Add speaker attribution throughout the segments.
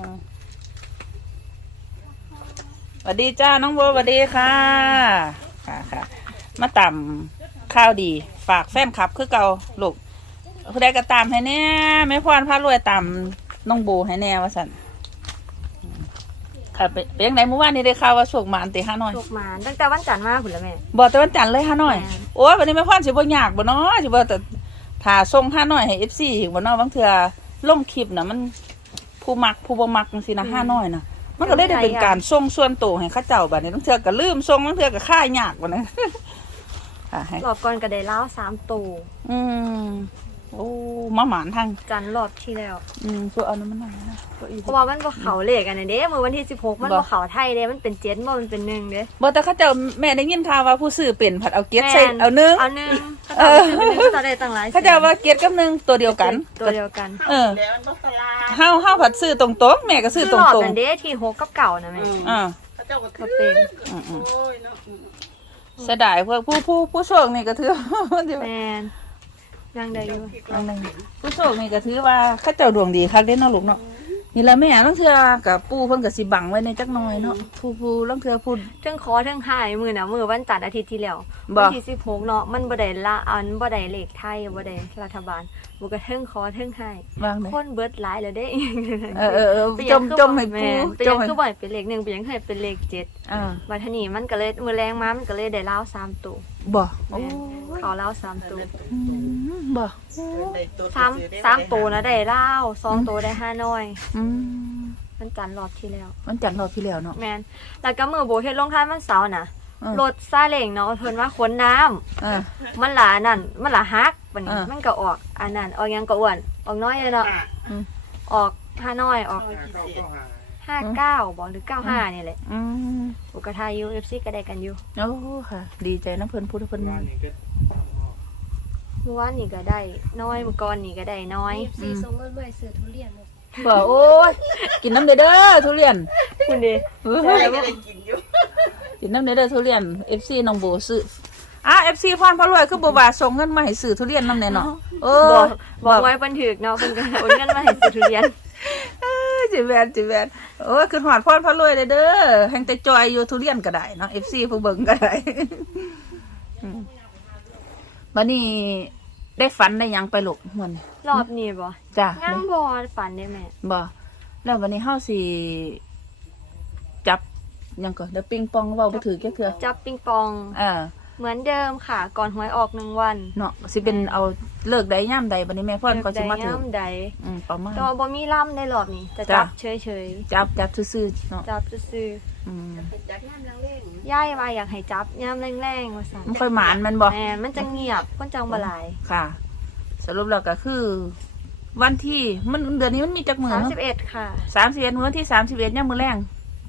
Speaker 1: อ่าสวัสดีจ้าน้องโบสวัสดีค่ะค่ะค่ะ มาต่ำข้าวดี ฝากแฟนคลับ คือเก่าลูกผู้ใดก็ตามให้แน่ไม่พรพารวยตามน้องโบให้แน่ว่าสันอืมค่ะไปไปยังไงเมื่อวานนี้ได้ข่าวว่าโชคมาอันตีห้าน้อย
Speaker 2: ลูกหมานตั้งแต่วันจันทร์มาคุณละแม่
Speaker 1: บอกแต่วันจันทร์เลยห้าน้อย
Speaker 2: แม่น
Speaker 1: โอ้ยวันนี้ไม่พรสิบ่ยากบ่เนาะสิบ่แต่ถ่าส่งห้าน้อยให้เอฟซีบ่เนาะบางเทื่อลงคลิปน่ะมัน ผู้มักผู้บ่มักจังซี่นะห้าน้อยน่ะมันก็เลยได้เป็นการส่งส่วนตัวให้เข้าเจ้าบัดนี้บางเทื่อก็ลืมส่งบางเทื่อก็ค่ายากบ่นะค่ะให้
Speaker 2: รอบก่อนก็ได้เล้าวสามตู
Speaker 1: อืม โอ้มาหมานทาง
Speaker 2: จันทร์รอบที่แล้ว
Speaker 1: อืมช่วยเอาน้ำมันหน่อยนะช่วยอีก
Speaker 2: เพราะว่ามันบ่เขาเลขอันนั้นเด้เมื่อวันที่สิบหกมัน
Speaker 1: บ่
Speaker 2: บ่เขาไทยเด้มันเป็นเจ็ดบ่มันเป็นหนึ่งเด้
Speaker 1: บ่แต่เข้าเจ้าแม่ได้ยินข่าวว่าผู้ซื้อเป็นผัดเอาเกียรติใส่
Speaker 2: แม่น
Speaker 1: เอาหนึง
Speaker 2: เอาหนึ่ง
Speaker 1: เออ
Speaker 2: เขาจะได้ตั้งหลาย
Speaker 1: เข้าเจ้าว่าเกียรติกับหนึงตัวเดียวกัน
Speaker 2: ตัวเดียวกัน
Speaker 1: เออเฮาเฮาผัดซื้อตรงๆแม่ก็ซื้อต
Speaker 2: รอบ
Speaker 1: รง
Speaker 2: นั้นเด้ที่หกกับเก่านะแม่
Speaker 1: ๆอ่า
Speaker 3: เขาเจ้าก็
Speaker 2: ก็เป็น
Speaker 1: อืม
Speaker 3: โอ้ยเนาะอืม
Speaker 1: ๆเสียดายพวกผู้ผู้ผู้โชคนี่ก็ถือที่ว่า
Speaker 2: แม นยังได้อยู่
Speaker 1: อันนั้นผู้โชคนี่ก็ถือว่าเข้าเจ้าดวงดีคักเด้เนาะลูกเนาะนี่ละแม่ลางเทื่อกับปู่เพิ่นก็สิบังไว้ในจักหน่อยเนาะผู้ผู้ลางเทื่อพูด
Speaker 2: เทั้งคอเทั้งหายมือน่ะมือวันจันทร์อาทิตย์ที่แล้ว
Speaker 1: บ่
Speaker 2: วันที่สิบหกเนาะมันบ่ได้ละอันบ่ได้เลขไทยบ่ได้รัฐบาลบ่ก็เทั้งคอเทั้งหาย
Speaker 1: วางไหน
Speaker 2: คนเบิดหลายแล้วเด้
Speaker 1: เออเออเออ
Speaker 2: เป็น
Speaker 1: จ
Speaker 2: ยัง
Speaker 1: ม
Speaker 2: คือ
Speaker 1: จมให้
Speaker 2: แม่
Speaker 1: ปู่
Speaker 2: เป็น
Speaker 1: จ
Speaker 2: ยัง
Speaker 1: มให้
Speaker 2: คือบ่อยเป็นเลขหนึ่งเป็นยังเคยเป็นเลขเจ็ด
Speaker 1: อ่า
Speaker 2: บัดทีนี้มันก็เลยมือแรงมามันก็เลยได้เล้าวสามตัว
Speaker 1: บ่โอ้
Speaker 2: แม่นเขาเล้าวสามตัว
Speaker 1: อืม บ่
Speaker 3: ได้ตัว
Speaker 2: สาม
Speaker 3: ซื้อได้
Speaker 2: สามตัวนะได้เล้าวสองตัวได้ห้าน้อย
Speaker 1: อืม
Speaker 2: มันจันทร์รอบที่แล้ว
Speaker 1: มันจันทร์รอบที่แล้วเนาะ
Speaker 2: แมนแล้วก็มือโบเฮ็ดลงท้ายมันเสาร์น่ะ
Speaker 1: เออ
Speaker 2: รถซาเล้งเนาะเพิ่นว่าขนน้ำ
Speaker 1: เออ
Speaker 2: มันหลานั่น มันหลาฮักบัดนี้
Speaker 1: อ่ามั
Speaker 2: มันก็ออกอันนั้นออกหยังก็อ้วน ออกน้อยเลยเนาะ
Speaker 3: อะ
Speaker 2: ออกห้าน้อยออก
Speaker 3: เอากี่เศษ
Speaker 2: ห้าเก้าบ่หรือเก้าห้านี่แหละ
Speaker 1: อืม
Speaker 2: อุกทายยูเอฟซีก็ได้กันอยู่
Speaker 1: โอ้ค่ะ ดีใจนะเพิ่นพูดเพิ่น
Speaker 2: เมื่อวานนี่ก็ได้น้อยเมื่อก่อนนี่ก็ได้น้อย
Speaker 4: ซีส่งเงินมาให้ซื้อทุเรียนเลย
Speaker 1: บ่โอ้ยกินน้ำเด้อเด้อทุเรียน
Speaker 2: คุณดิ
Speaker 1: เออ
Speaker 3: ได้ก็ได้กินอยู่
Speaker 1: กินน้ำเด้อเด้อทุเรียน FC น้องโบซื้ออะ FC พรพระรวยคือบ่ว่าส่งเงินมาให้ซื้อทุเรียนนำแน่เนาะเออ
Speaker 2: บอกบอกไว้เพิ่นถึกเนาะเพิ่นก็โอนเงินมาให้ซื้อทุเรียน
Speaker 1: เอ้ยจิแวนจิแวนโอ้ยคือหอดพรพระรวยเลยเด้อแห่งแต่จอยอยู่ทุเรียนก็ได้เนาะ FC ผู้เบิ่งก็ได้อืมบัดนี้ ได้ฝันได้หยังไปลูกมัน
Speaker 2: รอบนี้บ่
Speaker 1: จ้ะ
Speaker 2: ยังบ่ฝันได้แม่
Speaker 1: บ่แล้ววันนี้เฮาสิจับหยังก่อนเดี๋ยวปิงปองเว้าบ่ถือแค่เคือ
Speaker 2: จับปิงปอง
Speaker 1: เออ
Speaker 2: เหมือนเดิมค่ะ ก่อนหวยออกหนึ่งวัน
Speaker 1: เนาะสิเป็นเอาเลิกใดย่ามใดบัดนี้แม่พ่อนก็สิมาถึง
Speaker 2: ย่ำใด
Speaker 1: อืมประมาณ
Speaker 2: แต่ว่าบ่มีล่ำในรอบนี้จะ
Speaker 1: จ้ะ
Speaker 2: จับเฉย
Speaker 1: จับจับซื่อๆเนาะ
Speaker 2: ๆจับซื่อ
Speaker 1: อืม
Speaker 3: จักน้ำลังเล่ง
Speaker 2: ๆย่ายว่าอยากให้จับย่ำแรงๆว่าซั่น
Speaker 1: มันค่อยหมานแมันบ่
Speaker 2: แม่มันจะเงียบคนจังบ่หลาย
Speaker 1: ค่ะ สรุปแล้วก็คือ วันที่มันเดือนนี้มันมีจักมื้อเนาะ
Speaker 2: 31ค่ะ
Speaker 1: 31มื้อวันที่31ยามมื้อแรง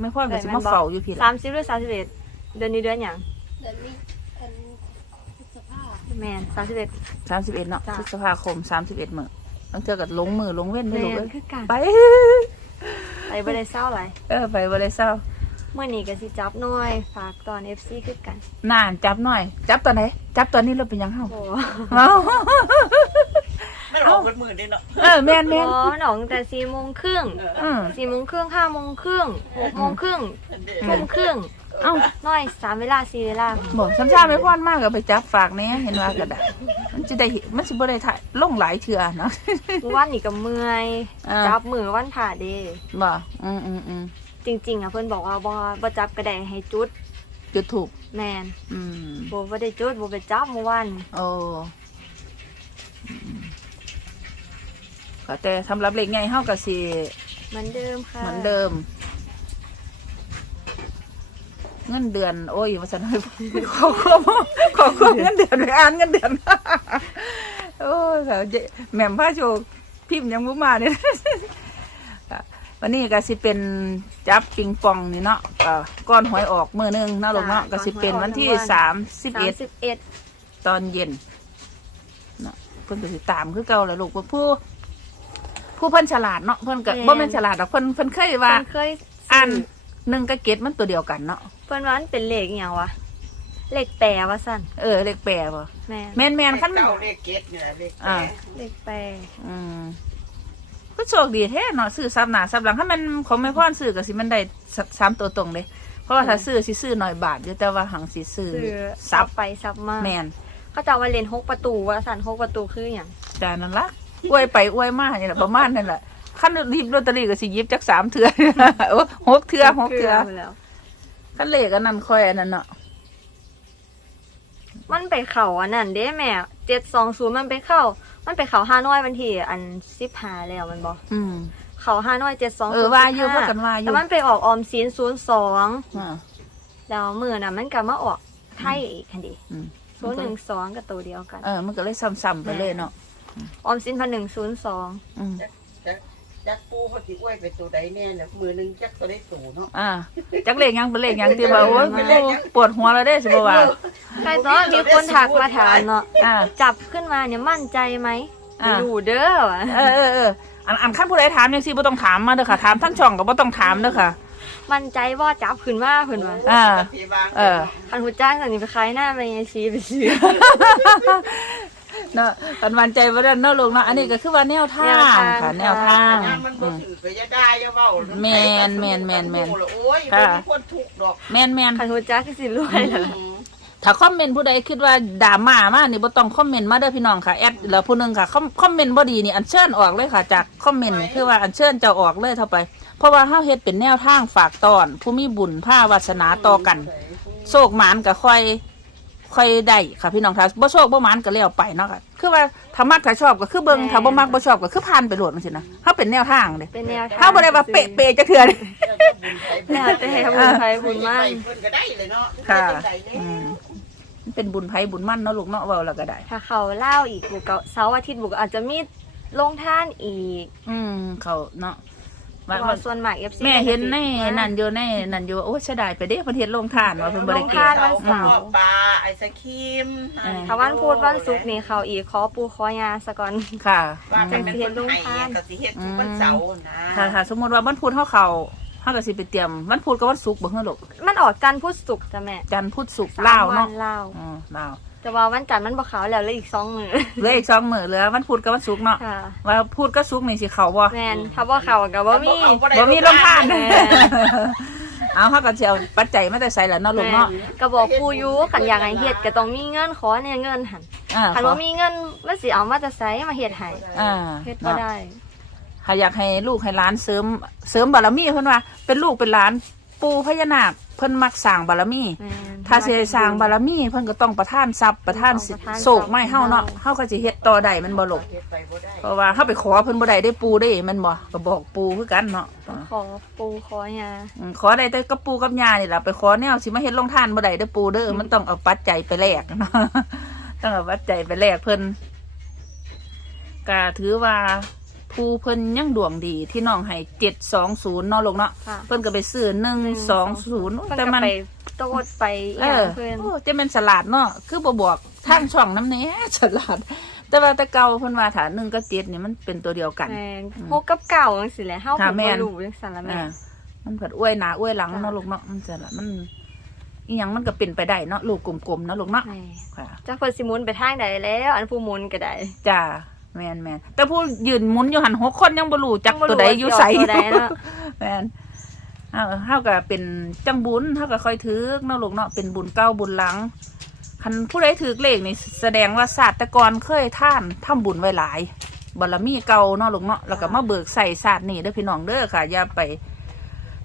Speaker 1: แม่พ่อนก็สิมาเฝ้าอยู่พี่ล่ะ
Speaker 2: 30หรือ31เดือนนี้เดือนหยัง
Speaker 4: เดี๋ยวนี้อันส ภาพ
Speaker 2: แม่น31
Speaker 1: 31เนาะ
Speaker 2: จ้ะ
Speaker 1: พฤษภาคม31มื้อตั้งเทื่อก็ลงมือลงเว้นได้
Speaker 2: แม่
Speaker 1: ลูก
Speaker 2: น
Speaker 1: เอ้ย
Speaker 2: คือกัน
Speaker 1: ไป
Speaker 2: ไปบ่ได้เศร้าหลาย
Speaker 1: เออไปบ่ได้เศร้า
Speaker 2: เมื่อนี้ก็สิจับหน่อย ฝากตอน FC คือกัน
Speaker 1: น่านจับหน่อย จับตอนไหน จับตอนนี้เราเป็นหยังเฮา
Speaker 2: โอ้
Speaker 1: เอ้า
Speaker 3: ไม่ออกมือเด้เนาะ
Speaker 1: เออแม่น
Speaker 2: โห
Speaker 1: แม่น
Speaker 2: หนองแต่สี่โมงครึ่ง
Speaker 1: อืม
Speaker 2: สี่โมงครึ่งห้าโมงครึ่งหกโมงครึ่ง
Speaker 1: อื
Speaker 2: ทุ่
Speaker 1: ม
Speaker 2: มครึ่ง
Speaker 1: เอ้า
Speaker 2: น้อยสามเวลาสี่เวลา
Speaker 1: บอกซ้ำๆไม่พอนมากก็ไปจับฝากแหน่เห็นว่าก็ได้มันจะได้เห็นมันสิบ่ได้ถ่ายลงหลายเทื่อเนาะ
Speaker 2: เมื่อวันนี่ก็เมื่อย
Speaker 1: อ่า
Speaker 2: จับมือวันผ่าเด
Speaker 1: บ่อืมอืมอืม
Speaker 2: จริง ๆอะเพิ่นบอกว่าบ่บ่จับกระไดให้จุด
Speaker 1: จุดถูก
Speaker 2: แมน
Speaker 1: อืม
Speaker 2: บ่บ่ได้จุดบ่ไปจับเมื่อวัน
Speaker 1: โอ้อืมก็แต่สำหรับเลขไงเฮาก็สิ
Speaker 2: เหมือนเดิมค่ะ
Speaker 1: เหมือนเดิม เงินเดือน โอ้ยว่าสันขอควบขอควบเงินเดือนไปอ่านเงินเดือนโอ้ยค่ะเจแหม่มผ้าโชว์พิมพ์ยังบุมาเนี่ยค่ะวันนี้ก็สิเป็นจับปิงปองนี่เนาะก็ก้อนหวยออกมือหนึงเนาะลูกเนาะก็สิเป็นวันที่สามสิบเอ็ด
Speaker 2: 31
Speaker 1: ตอนเย็นเนาะเพิ่นก็สิตามคือเก่าแหละลูกผู้ผู้เพิ่นฉลาดเนาะเพิ่นก็บ่แม่นฉลาดดอกเพิ่นเพิ่นเคยว่า
Speaker 2: เพิ่นเคย
Speaker 1: อัน หนึ่งกับเกตมันตัวเดียวกันเนาะ
Speaker 2: เพิ่นว่ามันเป็นเลขอีหยังวะเลขแปรว่าซั่น
Speaker 1: เออเลขแปรบ่
Speaker 2: แม่น
Speaker 1: แมนแมนขั้น
Speaker 3: เก้าเลขเกตเนี่ยเลขแป
Speaker 1: อ่า
Speaker 3: ด
Speaker 2: เลขแปร
Speaker 1: อืมก็โชคดีแท้เนาะซื้อซับหนาซับหลังถ้ามันของไม่พ่อนซื้อก็สิมันได้สสามตัวตรงเลย เพราะว่าถ้าซื้อสิซื้อหน่อยบาทอยู่แต่ว่าหังสิซื้อ
Speaker 2: ซื้อ
Speaker 1: ซั
Speaker 2: ซั
Speaker 1: บบ
Speaker 2: ไปซับมา
Speaker 1: แมน
Speaker 2: เขาจะเอาว่าเลนหกประตูว่าสันหกประตูคืออย่าง
Speaker 1: จานั่นละอวยไปอวยมานี่แหละประมาณนั่นแหละ ขั้นรีบลอตเตอรี่ก็สิหยิบจักสามเถื่อโอ้หกเถื่อหกเถื่อ
Speaker 2: แล้ว
Speaker 1: ขั้นเลขอันนั้นค่อยอันนั้นเนาะ
Speaker 2: มันไปเข่าอันนั้นเด้แม่เจ็ดสองศูนย์มันไปเข้า มันไปเข่าห้าน้อยวันที่อันสิบหาแล้วมันบอก
Speaker 1: อืม
Speaker 2: เขาห้าน้อยเจ็ดสอง
Speaker 1: เออว่าอยู่ว่ากันว่าอยู่
Speaker 2: แต่มันไปออกออมสินศูนย์สอง
Speaker 1: อ่า
Speaker 2: แล้วมือน่ะ มันกลับมาออกไทยอีกคันดี
Speaker 1: อืม
Speaker 2: ศูนย์หนึ่งสองกับตัวเดียวกัน
Speaker 1: เออ มันก็เลยซ้ำๆไปเลยเนาะ
Speaker 2: ออมสินพันหนึ่งศูนย์สอง
Speaker 1: อืม
Speaker 3: จักจักปูเขาสิอ้วยไปตัวใดแน่เนี่ยมือหนึงจักตัวได้สูเนาะ
Speaker 1: อ่าจักเลขยังเป็นเลขยังที่ว่าโอ้ยปวดหัวแล้วเด้สิบ่ว่า
Speaker 2: ใครตอนมีคนถักมาถามเนาะ
Speaker 1: อ่า
Speaker 2: จับขึ้นมาเนี่ยมั่นใจไหม
Speaker 1: อ่า
Speaker 2: ดูเด้อวะ
Speaker 1: เออเออเอออันอันขั้นผู้ใดถามยังสิบ่ต้องถามมาเด้อค่ะถามทั้งช่องก็บ่ต้องถามเด้อค่ะ
Speaker 2: มั่นใจว่าจับขึ้นมาเพิ่นว่า
Speaker 1: อ่า
Speaker 3: ที่วาง
Speaker 1: เออ
Speaker 2: อันหูจ้างสันนี่ไปขายหน้าไปไงซีไปซื้อ
Speaker 1: เนาะกันวันใจบ่ได้เนาะลูกเนาะอันนี้ก็คือว่าแนวทางค่ะแนวทาง
Speaker 3: งานมันบ่
Speaker 1: อืม
Speaker 3: ถือก็จะได้อย่าเว้า
Speaker 1: แม่นแม่นแม่นแม่น
Speaker 3: โอ้ย
Speaker 1: ค่ะ
Speaker 3: บ่มีคนถูกดอก
Speaker 1: แม่นแม่น
Speaker 2: คันหูจ้างคือสิรวยเหรอ
Speaker 3: อืม
Speaker 1: ถ้าคอมเมนต์ผู้ใดคิดว่าด่ามามานี่บ่ต้องคอมเมนต์มาเด้อพี่น้องค่ะแอดแล้วผู้หนึงค่ะคอมคอมเมนต์บ่ดีนี่อันเชิญออกเลยค่ะ จากคอมเมนต์นี่คือว่าอันเชิญเจ้าออกเลยเท่าไป เพราะว่าเฮาเฮ็ดเป็นแนวทางฝากตอน ผู้มีบุญผ้าวาสนาต่อกันโชคหมานก็ค่อย ค่อยได้ค่ะพี่น้องค่ะบ่โชคบ่หมานก็แล้วไปเนาะค่ะคือว่าถ้ามักถ้าชอบก็คือเบิ่งถ้าบ่มักบ่ชอบก็คือผ่านไปโหลดมันสินะเฮาเป็นแนวทางเด้
Speaker 2: เป็นแนวทาง
Speaker 1: เฮาบ่ได้ว่าเป๊ะเป๊ะจักเทื่อเด้
Speaker 2: แล้วแต่บุญใครบุญมั่น
Speaker 3: เพิ่นก็ได้เลยเนาะ
Speaker 1: ค่ะ
Speaker 3: เพิ่นก็ได้เลย
Speaker 1: อืมมันเป็นบุญไผบุญมั่นเนาะลูกเนาะเว้าแล้วก็ได้
Speaker 2: ถ้าเขาเล่าอีกบุกก็เสาร์อาทิตย์บุกก็อาจจะมีลงท่านอีก
Speaker 1: อืมเขาเนาะ
Speaker 2: เพ
Speaker 1: ว่า
Speaker 2: ราะว่าส่วนมากเอฟซี
Speaker 1: แม่เห็นในนั่นอยู่ในนั่นอยู่ว่าโอ้เสียดายไปเด้ประเทศลงทานว่าเพิ่นบ่ได้
Speaker 2: ลง
Speaker 1: เก็
Speaker 2: ทาน
Speaker 1: บ
Speaker 2: วันเสาร์
Speaker 3: พวกปลาไอศครีม
Speaker 1: อืม
Speaker 2: ถ้าวันพูดวันศุกร์นี่เขาอีกขอปูขอยาสะก่อน
Speaker 1: ค่ะ
Speaker 3: ว่า
Speaker 1: อื
Speaker 3: จะ
Speaker 1: ม
Speaker 3: เป็นคนไทยเนี่ยก็สิเฮ็ดทุกวันเสาร์นะ
Speaker 1: ถ้าถ้าสมมุติว่าวันพุธเฮาเข้า เฮาก็สิไปเตรียมวันพุธกับวันศุกร์บ่เฮือลูก
Speaker 2: มันออกจันทร์พุธศุกร์จ้ะแม่
Speaker 1: จันทร์พุธศุกร์
Speaker 2: สม
Speaker 1: ลาวเนาะ
Speaker 2: วันลาว
Speaker 1: อืมลาว
Speaker 2: แต่ว่าวันจันทร์มันบ่ขาวแล้วเหลยอีกสองมือ
Speaker 1: เหลืออีกสองมื้อเหลือวันพุธกับวันศุกร์เนาะ
Speaker 2: ค่ะ
Speaker 1: ว่าพุธกับศุกร์นี่สิเข้าบ่
Speaker 2: แมนถ้าบ่ขาวก็บ่มี
Speaker 1: บ่มีลงทาน
Speaker 2: แม่
Speaker 1: เอาเฮาก็สิเอาปัจจัยมาแต่ไสล่ะเนาะลูกเนาะ
Speaker 2: แม่นก็บอกปูอยู่ขันอยากให้เฮ็ดก็ต้องมีเงินขอเนี่ยเงินหัน
Speaker 1: อ่า
Speaker 2: คันว่ามีเงินมันสิเอามาจะใช้มาเฮ็ดให้
Speaker 1: อ่า
Speaker 2: เฮ็ดบ่
Speaker 1: เนาะ
Speaker 2: ได้
Speaker 1: ถ้าอยากให้ลูกให้หลานเสริมเสริมบารมีเพิ่นว่าเป็นลูกเป็นหลานปู่พญานาคเพิ่นมักสร้างบารมี
Speaker 2: แม่น
Speaker 1: ถ้าสิให้สร้างบารมีเพิ่นก็ต้องประทานทรัพย์ประทานสิ
Speaker 2: ต้องประทาน
Speaker 1: โศกไม่เฮาเนาะเฮาก็สิเฮ็ดต่อได้แมันบ่ลูก
Speaker 3: เฮ็ดไปบ่ได้
Speaker 1: เพราะว่าเฮาไปขอเพิ่นบ่ได้ได้ปู่ได้แมันบ่ก็บอกปู่คือกันเนาะ
Speaker 2: ขอปูขอยา
Speaker 1: อืมขอได้แต่กับปู่กับย่านี่ล่ะไปขอแนวสิมาเฮ็ดโรงทานบ่ได้เด้อปู่เด้อมันต้องเอาปัจจัยไปแลกเนาะ ต้องเอาปัจจัยไปแลกเพิ่นก็ถือว่า ผู้เพิ่นยังดวงดีที่น้องให้720เนาะลูกเนาะ
Speaker 2: ค่ะ
Speaker 1: เพิ่นก็ไปซื้อหนึ่งสองศูนย์
Speaker 2: เพิ่น
Speaker 1: แต่
Speaker 2: ก็
Speaker 1: มัน
Speaker 2: ไปโตดไป
Speaker 1: เอ
Speaker 2: อีหยั
Speaker 1: อง
Speaker 2: เพิ่น
Speaker 1: โอ้จะเป็นสลัดเนาะคือบ่บอกทางช่องน้ำเนี้ยฉลาด แต่ว่าแต่เก่าเพิ่นว่าถ้าหนึ่งกับเจ็ดนี่มันเป็นตัวเดียวกัน
Speaker 2: แม่นพกกับเก่าจังซี่แหละเฮา
Speaker 1: ค่ะ
Speaker 2: เพิ่น
Speaker 1: แม่
Speaker 2: บ่
Speaker 1: น
Speaker 2: รู้จังซั่นละแม่
Speaker 1: อ่ามันเผิดอ้วยหนาอ้วยหลัง
Speaker 2: ค่ะ
Speaker 1: เนาะลูกเนาะมันจะละมันอีหยังมันก็เป็นไปได้เนาะลูกกลมๆเนาะลูกเนาะ
Speaker 2: แม่
Speaker 1: ค่ะ
Speaker 2: จักเพิ่นสิหมุนไปทางใดแล้ว อันผู้หมุนก็ได้
Speaker 1: จ้า แมนแมนแต่ผู้ยืนหมุนอยู่หันหกคนยังบ่รู้จัก
Speaker 2: ยังบ่รู้
Speaker 1: ตัวใดอยู่ใส
Speaker 2: ว่าสิเอาตัวใดเนาะ
Speaker 1: แมนเฮาเฮาก็เป็นจังบุญเฮาก็ค่อยถือเนาะลูกเนาะเป็นบุญเก้าบุญหลังคันผู้ใดถือเลขนี่แสดงว่าศาสตร์แตะกอนเคยท่านทำบุญไว้หลายบารมีเก่าเนาะลูกเนาะแล้วก็มาเบิกใส่ศาสตร์นี่เด้อพี่น้องเด้อค่ะอย่าไป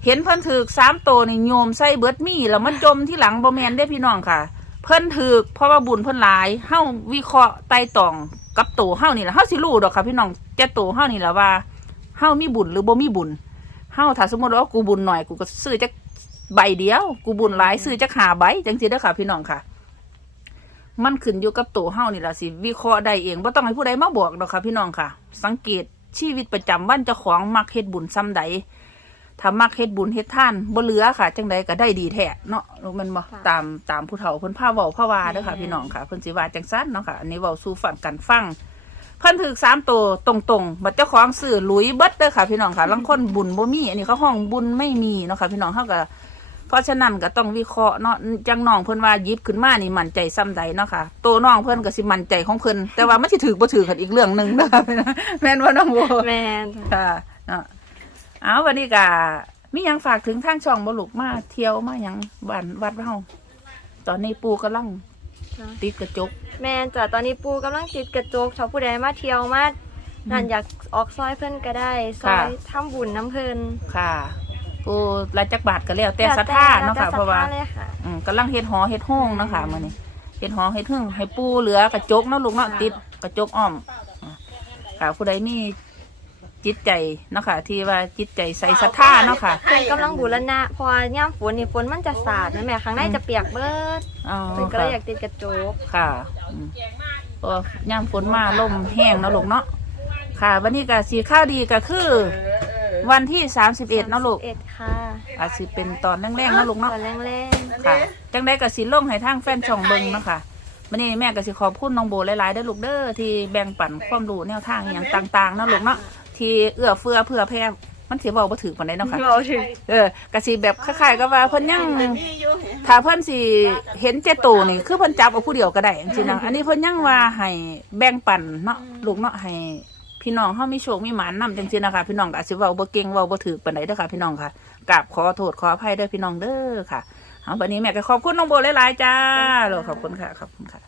Speaker 1: เห็นเพิ่นถือสามโตวนี่โยมใส่เบิดมีแล้วมันจมที่หลังบ่แมนได้อพี่น้องค่ะ เพิ่นถือเพราะว่าบุญเพิ่นหลายเฮาวิเคราะห์ไต่ตองกับตัวเฮานี่แหละเฮาสิรู้ดอกค่ะพี่น้องจะตัวเฮานี่แหละว่าเฮามีบุญหรือบ่มีบุญเฮาถ้าสมมติว่ากูบุญหน่อยกูก็ซื้อจักใบเดียว กูบุญหลายซื้อจักหาใบจังซี่เด้อค่ะ พี่น้องค่ะ มันขึ้นอยู่กับตัวเฮานี่แหละสิวิเคราะห์ได้เองบ่ต้องให้ผู้ใดมาบอกดอกค่ะ พี่น้องค่ะ สังเกตชีวิตประจำวันเจ้าของมักเฮ็ดบุญซ้ำใด ถ้ามักเฮ็ดบุญเฮ็ดทานบ่เหลือค่ะ จังใดก็ได้ดีแท้เนาะลูกแมันบ่
Speaker 2: ค่ะ
Speaker 1: ตามตามผู้เฒ่าเพิ่นพาเว้าพาวาเด้อค่ะ
Speaker 2: แม่
Speaker 1: พี่น้องค่ะเพิ่นสิว่าจังซั่นเนาะค่ะอันนี้เว้าสู่ฟังกันฟัง เพิ่นถือสามตัวตรงๆบัดเจ้าของซื้อหลุยเบิดเด้อค่ะ พี่น้องค่ะลางคนบุญบ่มี อันนี้เขาห้องบุญไม่มีเนาะค่ะพี่น้องเฮาก็พราะฉะนั้นก็ต้องวิเคราะห์เนาะจังน้องเพิ่นว่าหยิบขึ้นมานี่มั่นใจซ้ำใดเนาะค่ะตัวน้องเพิ่นก็สิมั่นใจของเพิ่นแต่ว่ามันสิถือบ่ถือกันอีกเรื่องหนึงเด้อแม่นว่าน้องโบ
Speaker 2: แม่นจ้ะ
Speaker 1: ค่ะเนาะ เอาวันนี้ก็มีหยังฝากถึงทางช่องบ่ลูกมาเที่ยวมาหยังบ้านวัดเฮาตอนนี้ปูกำลังติดกระจก
Speaker 2: แม่นจ้ะตอนนี้ปูกำลังติดกระจกชาวผู้ใดมาเที่ยวมานั่นอยากออกซอยเพิ่นก็ได้ซอยทำบุญน้ำเพิ่น
Speaker 1: ค่ะ ปูรายจักบาทก็แล้วแต่ศรัทธาเนาะค่ะ
Speaker 2: แล้วแต่
Speaker 1: เพราะว่า
Speaker 2: ศรัทธเลยค่ะ
Speaker 1: อืมกำลังเฮ็ดหอเฮ็ดห้องเนาะค่ะมื้อนี้เฮ็ดหอเฮ็ดห้องให้ปูเหลือกระจกเนาะลูกเนาะติดกระจกอ้อมอ่าค่ะผู้ใดมี จิตใจเนาะค่ะ ที่ว่าจิตใจใส่ศรัทธาเนาะค่ะ
Speaker 2: เพิ่นกำลังบูรณะเพอย่ามฝนนี่ฝนมันจะสาดนะแม่ข้างในจะเปียกเบิด
Speaker 1: อ๋อ
Speaker 2: เพิ่นก็เล
Speaker 1: ค่ะ
Speaker 2: ยอยากติดกระจก
Speaker 1: ค่ะอืมเพราะว่าย่ามฝนมาลมแห้งเนาะลูกเนาะค่ะ วันนี้ก็สีข้าวดีก็คือ วันที่สามสิบเอ็ดเนาะลูก
Speaker 2: เอ็ดค่ะ
Speaker 1: อาจสิเป็นตอนแรงๆเนาะลูกเนาะ
Speaker 2: ตอนแรง
Speaker 1: ค่ะจังได้ก็สิลงให้ทางแฟนช่องเบิงเนาะค่ะวันนี้แม่ก็สิขอบคุณน้องโบหลายๆเด้อลูกเด้อที่แบ่งปันความรู้แนวทางอหย่างต่างๆเนาะลูกเนาะ ที่เอื้อเฟื้อเผื่อแผ่มันสิเว้าบ่ถือปานใดเนาะค่ะ
Speaker 2: เราถึง
Speaker 1: เออก็สิแบบคล้ายๆกับว่าเพิ่นยัง
Speaker 3: มีอยู่ให้
Speaker 1: ถ้าเพิ่นสิเห็นเจโตนี่คือเพิ่นจับเอาผู้เดียวก็ได้จริงๆนะอันนี้เพิ่นยังว่าให้แบ่งปันเนาะลูกเนาะให้พี่น้องเฮามีโชคมีหมานนำจังซี่นะคะพี่น้องก็อาจสิเว้าบ่เก่งเว้าบ่ถูกปานใดเด้อค่ะ พี่น้องค่ะกราบขอโทษขออภัยเด้อพี่น้องเด้อค่ะเอาบัดนี้แม่ก็ขอบคุณน้องโบหลายๆจ้าลูกขอบคุณค่ะขอบคุณค่ะ